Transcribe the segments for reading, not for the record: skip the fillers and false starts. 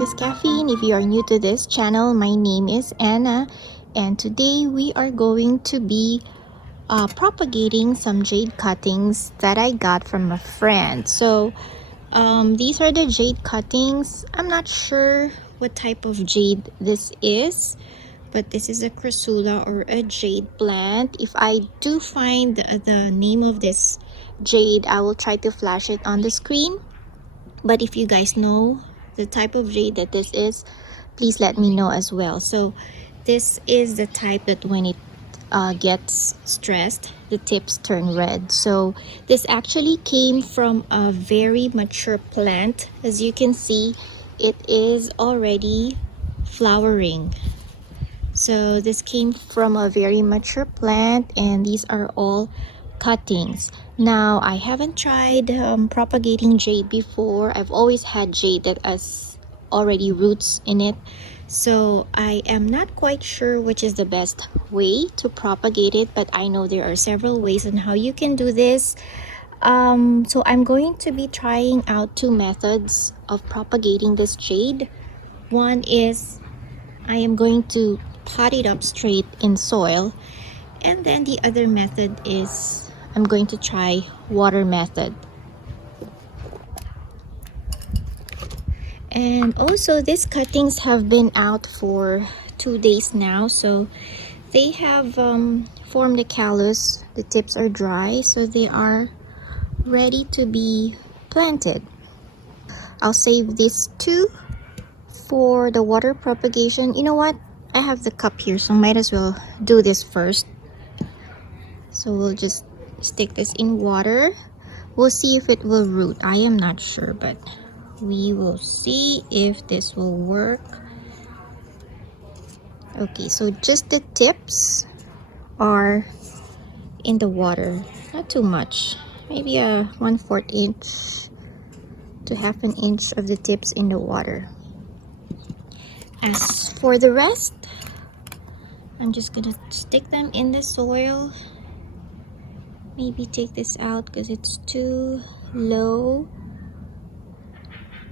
Cactus Caffeine. If you are new to this channel, my name is Anna, and today we are going to be propagating some jade cuttings that I got from a friend. So these are the jade cuttings. I'm not sure what type of jade this is, but this is a crassula or a jade plant. If I do find the name of this jade, I will try to flash it on the screen. But if you guys know the type of jade that this is, please let me know as well. So this is the type that when it gets stressed, the tips turn red. So this actually came from a very mature plant. As you can see, it is already flowering. So this came from a very mature plant, and these are all cuttings. Now I haven't tried propagating jade before. I've always had jade that has already roots in it, so I am not quite sure which is the best way to propagate it, but I know there are several ways on how you can do this. So I'm going to be trying out two methods of propagating this jade. One is I am going to pot it up straight in soil, and then the other method is I'm going to try water method. And also these cuttings have been out for 2 days now, so they have formed a callus. The tips are dry, so they are ready to be planted. I'll save these two for the water propagation. You know what, I have the cup here, so might as well do this first. So we'll just stick this in water. We'll see if it will root. I am not sure, but we will see if this will work. Okay, so just the tips are in the water, not too much, maybe a 1/4 inch to 1/2 inch of the tips in the water. As for the rest, I'm just gonna stick them in the soil. Maybe take this out because it's too low.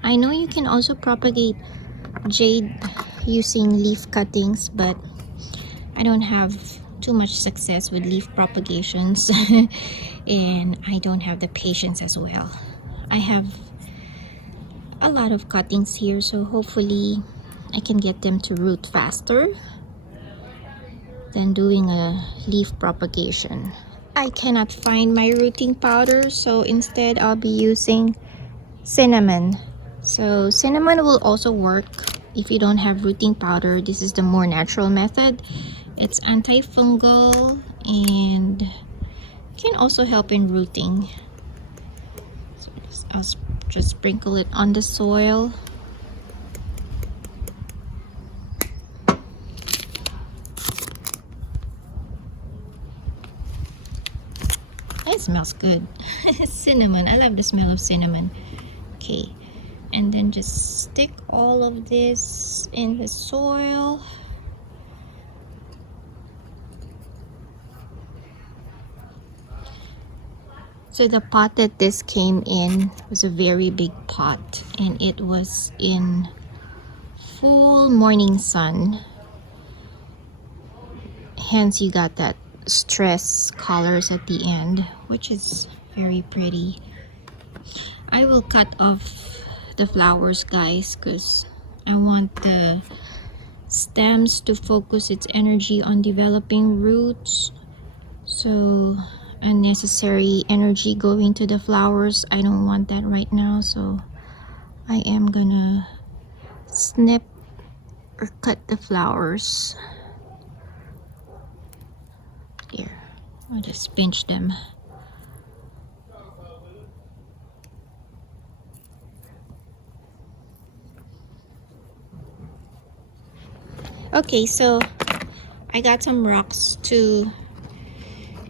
I know you can also propagate jade using leaf cuttings, but I don't have too much success with leaf propagations and I don't have the patience as well. I have a lot of cuttings here, so hopefully I can get them to root faster than doing a leaf propagation. I cannot find my rooting powder, so instead I'll be using cinnamon. So cinnamon will also work if you don't have rooting powder. This is the more natural method. It's antifungal and can also help in rooting. So I'll just sprinkle it on the soil. It smells good. Cinnamon, I love the smell of cinnamon. Okay, and then just stick all of this in the soil. So the pot that this came in was a very big pot, and it was in full morning sun, hence you got that stress colors at the end, which is very pretty. I will cut off the flowers, guys, because I want the stems to focus its energy on developing roots. So unnecessary energy going to the flowers, I don't want that right now, so I am gonna snip or cut the flowers. Here, I'll just pinch them. Okay, so I got some rocks to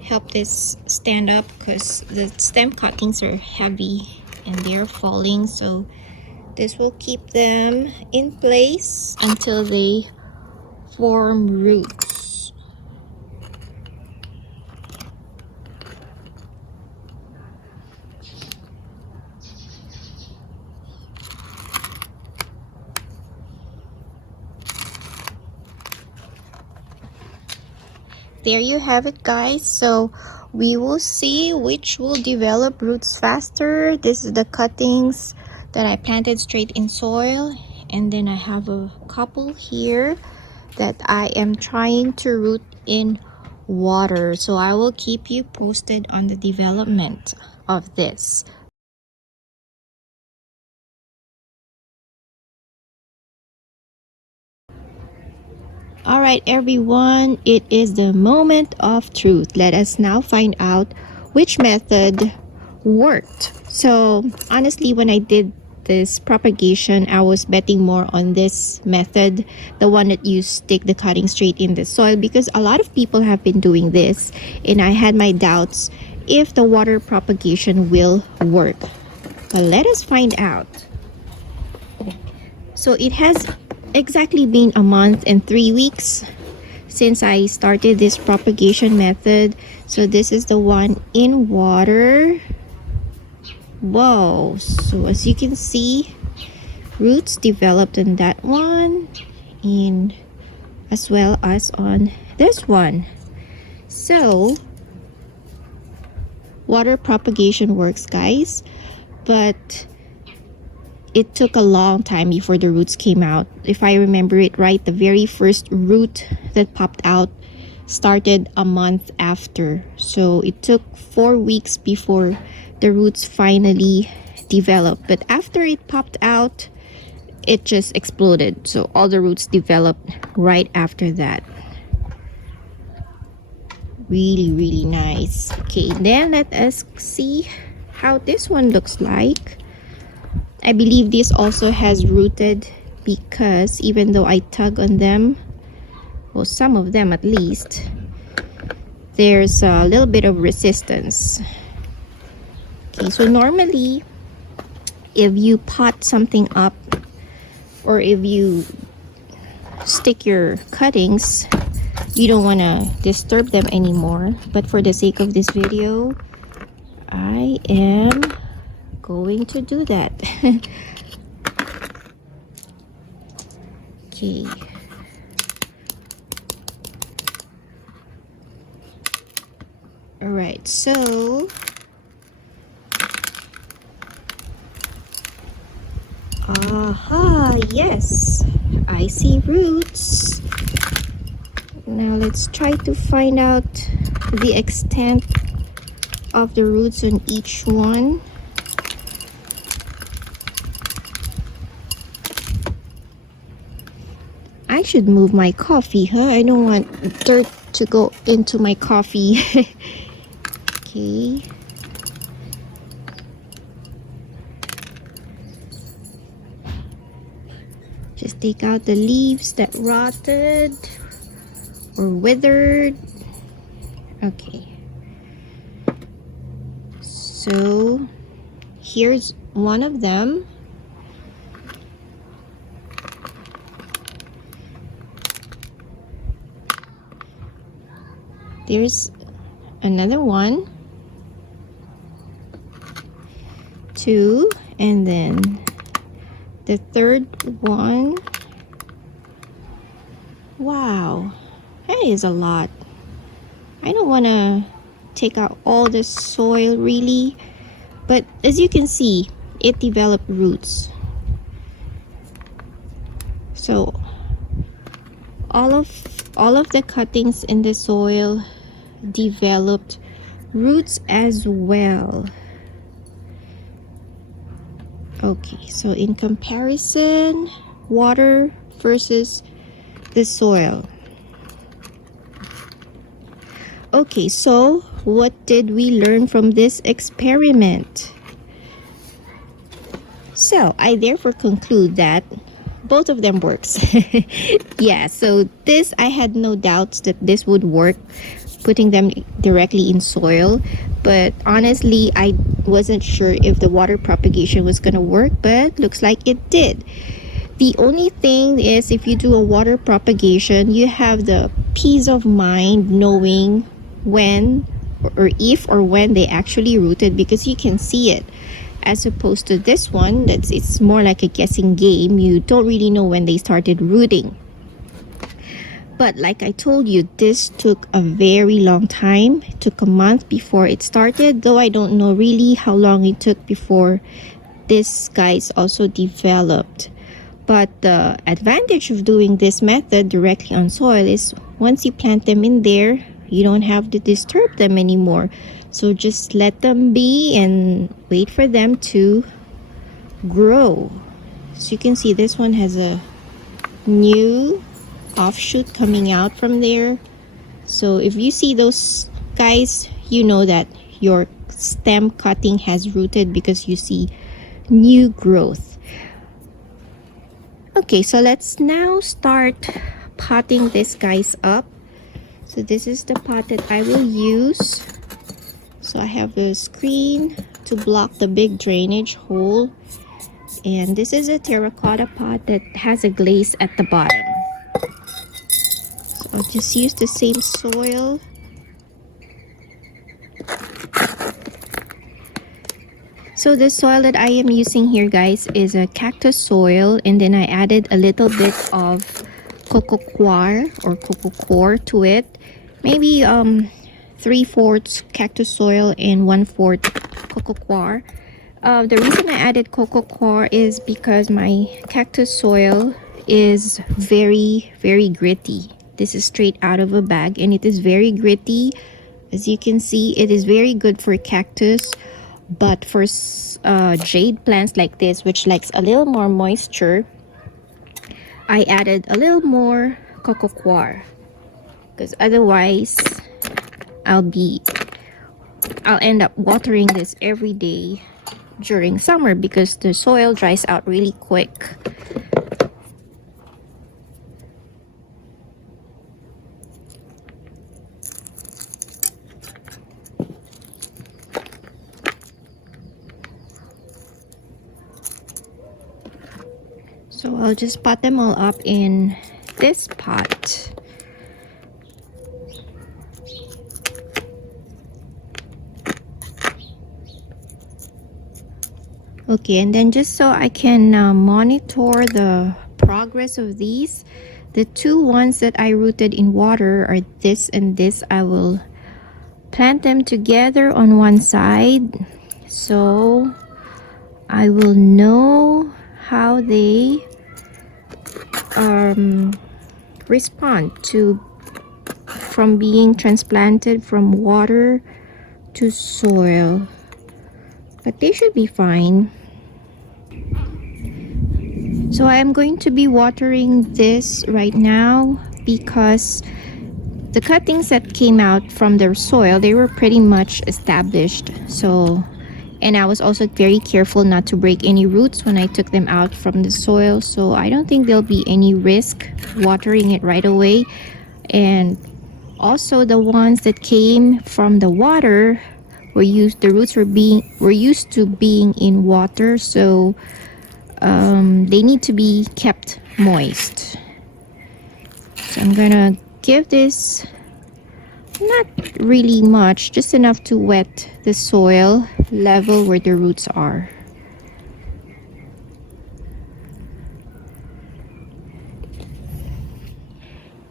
help this stand up because the stem cuttings are heavy and they're falling, so this will keep them in place until they form roots. there you have it, guys. So we will see which will develop roots faster. This is the cuttings that I planted straight in soil, and then I have a couple here that I am trying to root in water. So I will keep you posted on the development of this. All right, everyone, it is the moment of truth. Let us now find out which method worked. So honestly, when I did this propagation, I was betting more on this method, the one that you stick the cutting straight in the soil, because a lot of people have been doing this, and I had my doubts if the water propagation will work. But let us find out. So it has exactly been a month and 3 weeks since I started this propagation method. So this is the one in water. Whoa, so as you can see, roots developed in that one, and as well as on this one. So water propagation works, guys, but it took a long time before the roots came out. If I remember it right, the very first root that popped out started a month after. So it took 4 weeks before the roots finally developed. But after it popped out, it just exploded. So all the roots developed right after that. Really, really nice. Okay, then let us see how this one looks like. I believe this also has rooted, because even though I tug on them, well, some of them at least, there's a little bit of resistance. Okay, so normally if you pot something up, or if you stick your cuttings, you don't want to disturb them anymore. But for the sake of this video, I am going to do that. Okay. All right, so yes, I see roots. Now let's try to find out the extent of the roots on each one. I should move my coffee, huh? I don't want dirt to go into my coffee. Okay. Just take out the leaves that rotted or withered. Okay. So here's one of them. There's another one, 2, and then the third one. Wow, that is a lot. I don't want to take out all the soil really, but as you can see, it developed roots. So all of the cuttings in the soil developed roots as well. Okay, so in comparison, water versus the soil. Okay, so what did we learn from this experiment? So I therefore conclude that both of them works. Yeah, so this, I had no doubts that this would work, putting them directly in soil, but honestly I wasn't sure if the water propagation was gonna work, but looks like it did. The only thing is, if you do a water propagation, you have the peace of mind knowing when or if or when they actually rooted, because you can see it, as opposed to this one that's, it's more like a guessing game. You don't really know when they started rooting. But like I told you, this took a very long time. It took a month before it started, though I don't know really how long it took before this guys also developed. But the advantage of doing this method directly on soil is once you plant them in there, you don't have to disturb them anymore. So just let them be and wait for them to grow. So you can see this one has a new offshoot coming out from there. So if you see those guys, you know that your stem cutting has rooted because you see new growth. Okay, so let's now start potting these guys up. So this is the pot that I will use. So I have a screen to block the big drainage hole, and this is a terracotta pot that has a glaze at the bottom. So I'll just use the same soil. So the soil that I am using here, guys, is a cactus soil, and then I added a little bit of coco coir or coco coir to it. Maybe 3/4 cactus soil and 1/4 coco coir. The reason I added coco coir is because my cactus soil is very, very gritty. This is straight out of a bag, and it is very gritty. As you can see, it is very good for cactus. But for jade plants like this, which likes a little more moisture, I added a little more coco coir, because otherwise I'll end up watering this every day during summer because the soil dries out really quick. So I'll just pot them all up in this pot. Okay, and then just so I can monitor the progress of these, the two ones that I rooted in water are this and this. I will plant them together on one side, so I will know how they respond to from being transplanted from water to soil. But they should be fine. So I am going to be watering this right now because the cuttings that came out from the soil, they were pretty much established. So, and I was also very careful not to break any roots when I took them out from the soil. So I don't think there'll be any risk watering it right away. And also the ones that came from the water the roots were used to being in water, so they need to be kept moist. So I'm gonna give this not really much, just enough to wet the soil level where the roots are.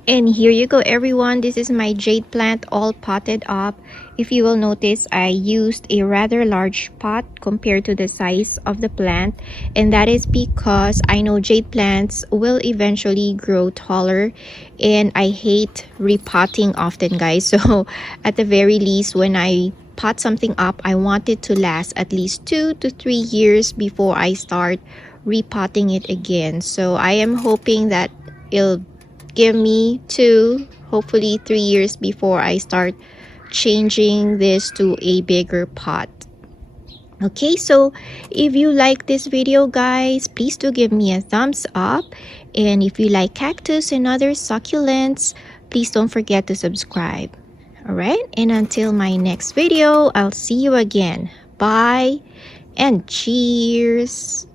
And here you go, everyone. This is my jade plant all potted up. If you will notice, I used a rather large pot compared to the size of the plant, and that is because I know jade plants will eventually grow taller, and I hate repotting often, guys. So at the very least, when I pot something up, I want it to last at least 2 to 3 years before I start repotting it again. So I am hoping that it'll give me 2, hopefully 3 years before I start changing this to a bigger pot. Okay, so if you like this video, guys, please do give me a thumbs up. And if you like cactus and other succulents, please don't forget to subscribe. Alright, and until my next video, I'll see you again. Bye and cheers.